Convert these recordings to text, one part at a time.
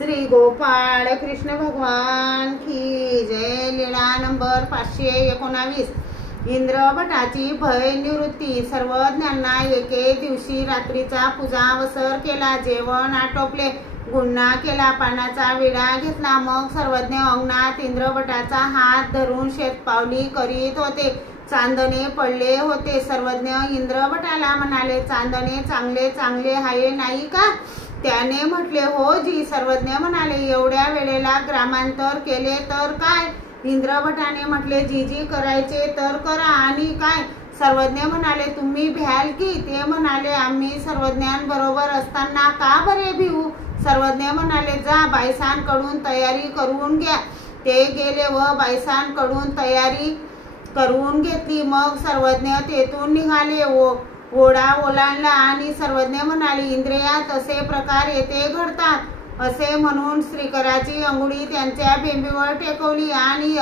श्री गोपाळ कृष्ण भगवान की जय। लीळा नंबर 519। इंद्रभटाची भय निवृत्ती। सर्वज्ञांना एके दिवशी रात्रीचा पूजावसर केला। जेवण आटोपले, गुन्हा केला, पानाचा विडा घेतला। मग सर्वज्ञ अंगणात इंद्रभटाचा हात धरून शेतपावली करीत होते। चांदणे पडले होते। सर्वज्ञ इंद्रभटाला म्हणाले, चांदणे चांगले चांगले आहे नाही का? त्याने म्हटले, हो जी। सर्वज्ञ म्हणाले, एवढ्या वेळेला ग्रामांतर केले तर काय? इंद्रभटाने म्हटले, जी करायचे तर करा। आणि काय? सर्वज्ञ म्हणाले, तुम्ही भ्याल की? ते म्हणाले, आम्ही सर्वज्ञांबरोबर असताना का बरे भिवू? सर्वज्ञ म्हणाले, जा बायसांकडून तयारी करून घ्या। ते गेले व बायसांकडून तयारी करून घेतली। मग सर्वज्ञ तेथून निघाले, ओढा ओलांडला आणि सर्वज्ञ म्हणाले, इंद्रियात असे प्रकार येथे घडतात असे म्हणून श्रीकराची अंगुळी त्यांच्या बेंबीवर टेकवली आणि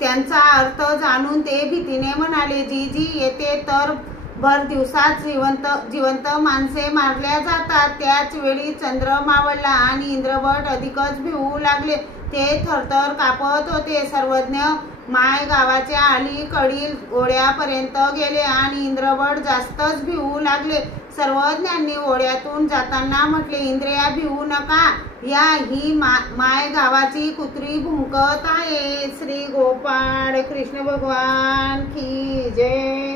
त्यांचा अर्थ जाणून ते भीतीने म्हणाले, जी येते तर भर दिवसात जिवंत माणसे मारल्या जातात। त्याच वेळी चंद्र मावळला आणि इंद्रभट अधिकच भिवू लागले। ते थरथर कापत होते। सर्वज्ञ माय गावाच्या अलीकडील ओढ्यापर्यंत गेले आणि इंद्रभट जास्तच भिवू लागले। सर्वज्ञांनी ओढ्यातून जाताना म्हटले, इंद्रिया भिवू नका, या ही माय गावाची कुत्री भुंकत आहे। श्री गोपाळ कृष्ण भगवान की जय।